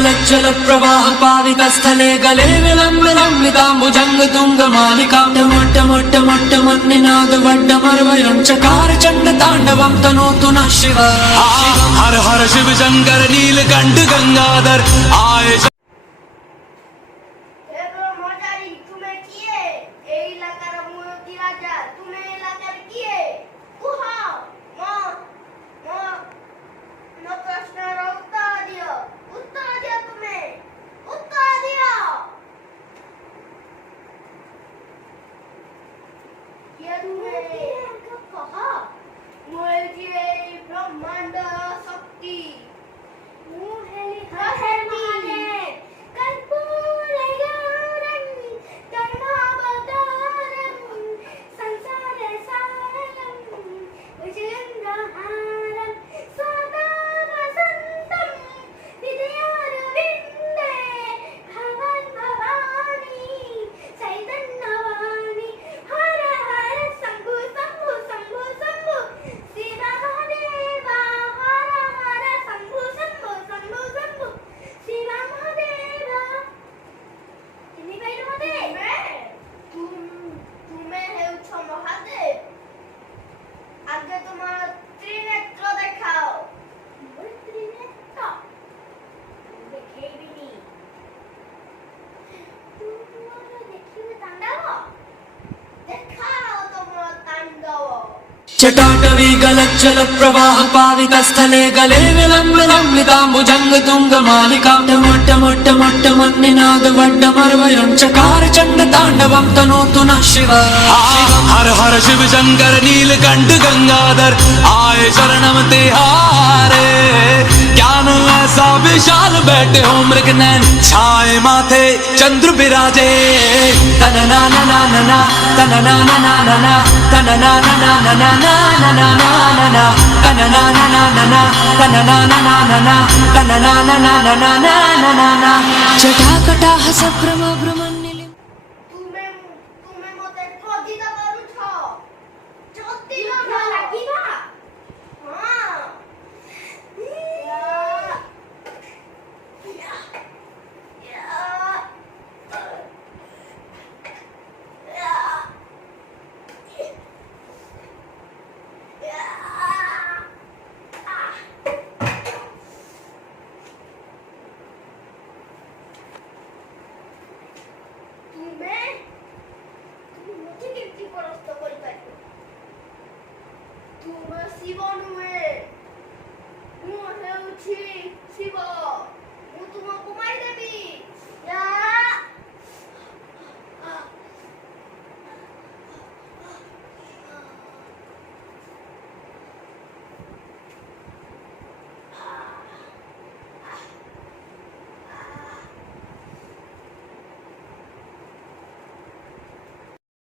जटाटवीगलज्जल प्रवाह पाविक स्थले गले विलम्बिताम्बुजंग तुंग मालिका मोट्ट वड्डमर्वयं चकार चंड तांडवं तनोतु नः शिव। हर हर शिव शंकर नीलकंठ गंगाधर आए। ब्रह्मांड शक्ति जटाटवीगलज्जल प्रवाह पाविक स्थले गले विलम्बिताम्बुजंग तुंग मालिका मोट्ट वड्डमर्वयं चकार चंड तांडवं तनोतु नः शिव। हर हर शिव शंकर नीलकंठ गंगाधर आए शरणम तिहारे। ज्ञान ऐसा विशाल बैठे हो मृग नैन छाए माथे चंद्र विराजे। तनना ना ना ना ना तनना ना ना ना ना तनना ना ना ना ना ना ना ना ना तनना ना ना ना ना तनना ना ना ना ना तनना ना ना ना ना ना ना। जटाकटाह सभ्रम भ्रम